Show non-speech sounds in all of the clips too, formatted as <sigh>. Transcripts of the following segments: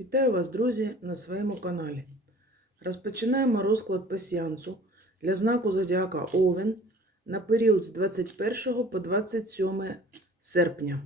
Вітаю вас, друзі, на своєму каналі. Розпочинаємо розклад пасіянсу для знаку Зодіака Овен на період з 21 по 27 серпня.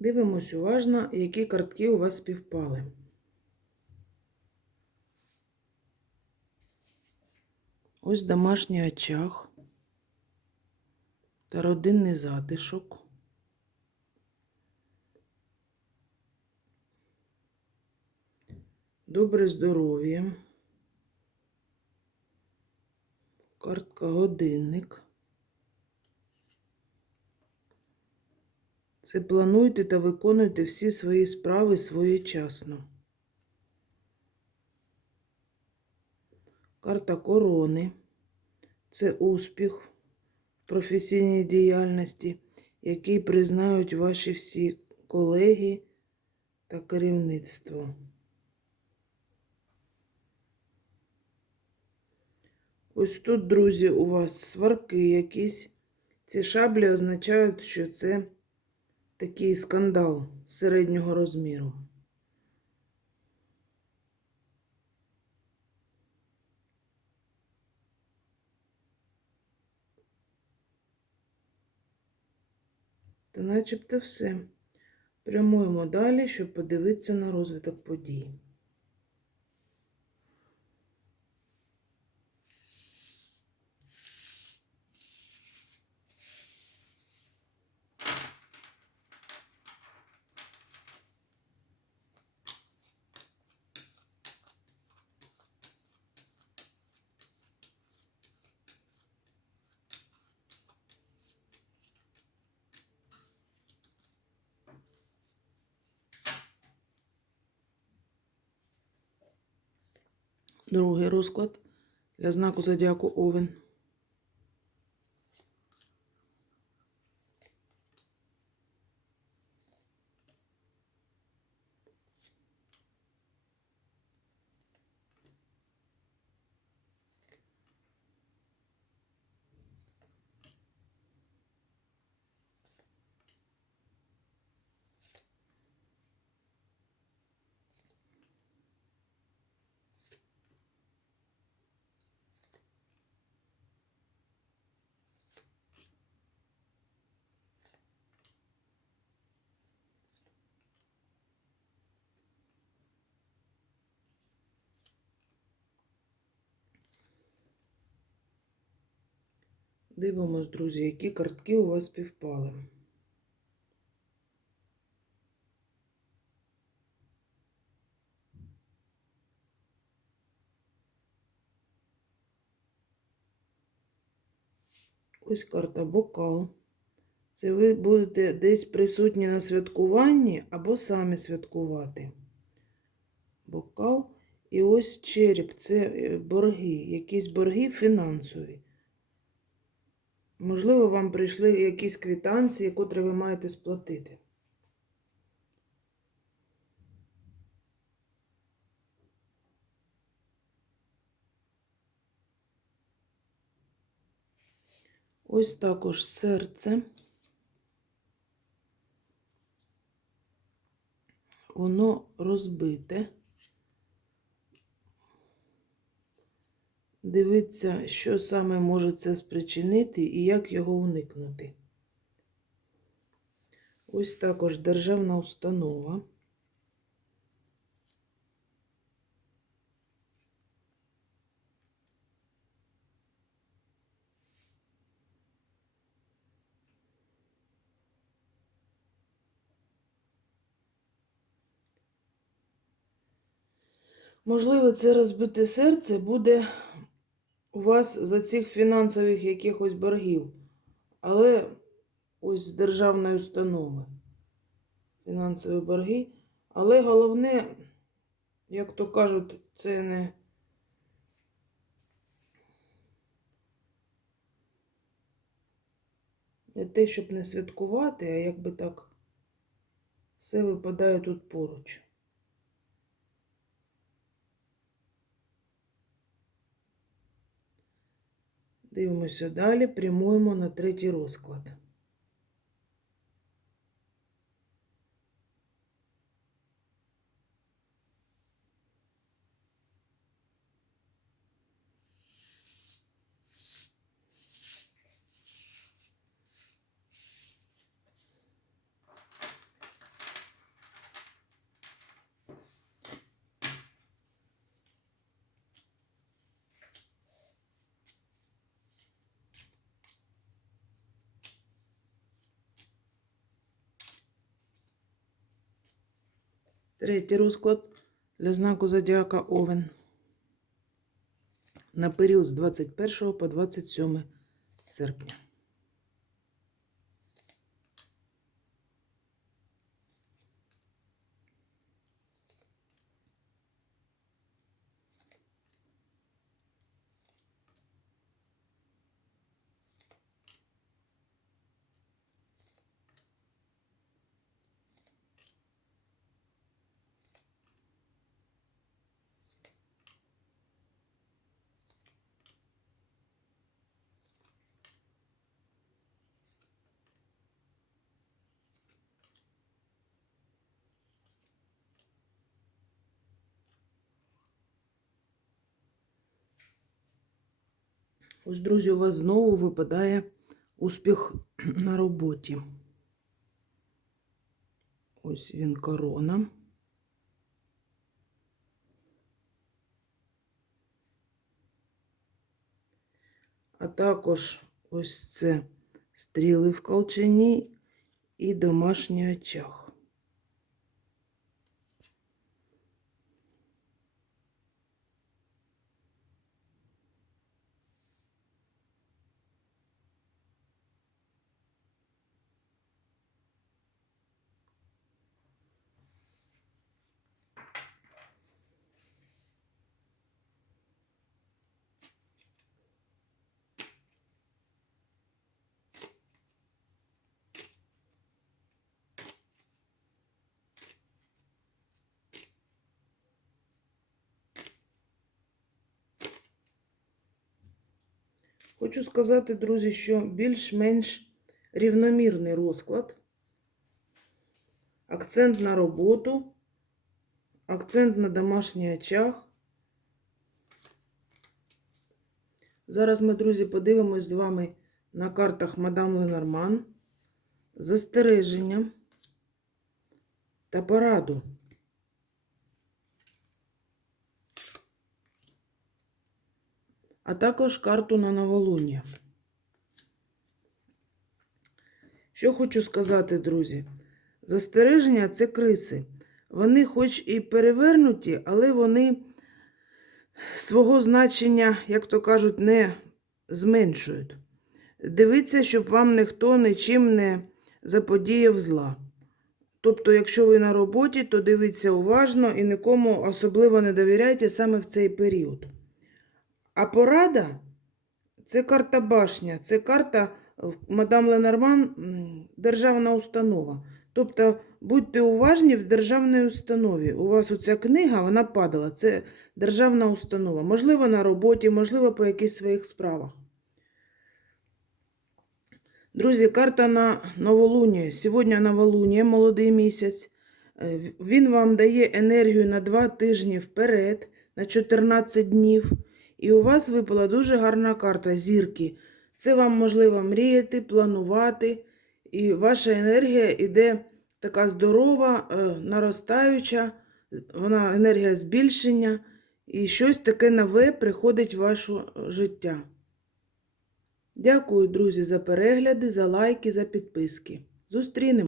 Дивимось уважно, які картки у вас співпали. Ось домашній очаг та родинний затишок. Добре здоров'я. Картка годинник. Це плануйте та виконуйте всі свої справи своєчасно. Карта корони. Це успіх в професійній діяльності, який признають ваші всі колеги та керівництво. Ось тут, друзі, у вас сварки якісь. Ці шаблі означають, що це такий скандал середнього розміру. Та начебто все. Прямуємо далі, щоб подивитися на розвиток подій. Другий розклад для знаку зодіаку Овен. Дивимось, друзі, які картки у вас співпали. Ось карта бокал. Це ви будете десь присутні на святкуванні або самі святкувати. Бокал. І ось череп це е, борги, якісь борги фінансові. Можливо, вам прийшли якісь квитанції, котрі ви маєте сплатити. Ось також серце. Воно розбите. Дивиться, що саме може це спричинити і як його уникнути. Ось також державна установа. Можливо, це розбите серце буде у вас за цих фінансових якихось боргів, але ось з державної установи. Фінансові борги. Але головне, як то кажуть, це не. Не те, щоб не святкувати, а якби так все випадає тут поруч. Дивимося далі, прямуємо на третій розклад. Третій розклад для знаку Зодіака Овен. На період з 21 по 27 серпня. Ось, друзі, у вас знову випадає успіх <clears throat> на роботі. Ось він корона. А також ось це стріли в колчані і домашній очаг. Хочу сказати, друзі, що більш-менш рівномірний розклад. Акцент на роботу, акцент на домашній очаг. Зараз ми, друзі, подивимось з вами на картах Мадам Ленорман застереження та пораду. А також карту на новолуння. Що хочу сказати, друзі? Застереження це криси. Вони хоч і перевернуті, але вони свого значення, як то кажуть, не зменшують. Дивіться, щоб вам ніхто нічим не заподіяв зла. Тобто, якщо ви на роботі, то дивіться уважно і нікому особливо не довіряйте саме в цей період. А порада це карта башня, це карта мадам Ленорман, державна установа. Тобто будьте уважні в державній установі. У вас оця книга, вона падала. Це державна установа. Можливо, на роботі, можливо, по якихось своїх справах. Друзі, карта на новолуние. Сьогодні новолуние, молодий місяць. Е, Він вам дає енергію на 2 тижні вперед, на 14 днів. І у вас випала дуже гарна карта зірки. Це вам можливо мріяти, планувати. І ваша енергія йде така здорова, е, наростаюча, вона енергія збільшення. І щось таке нове приходить в ваше життя. Дякую, друзі, за перегляди, за лайки, за підписки. Зустрінемо!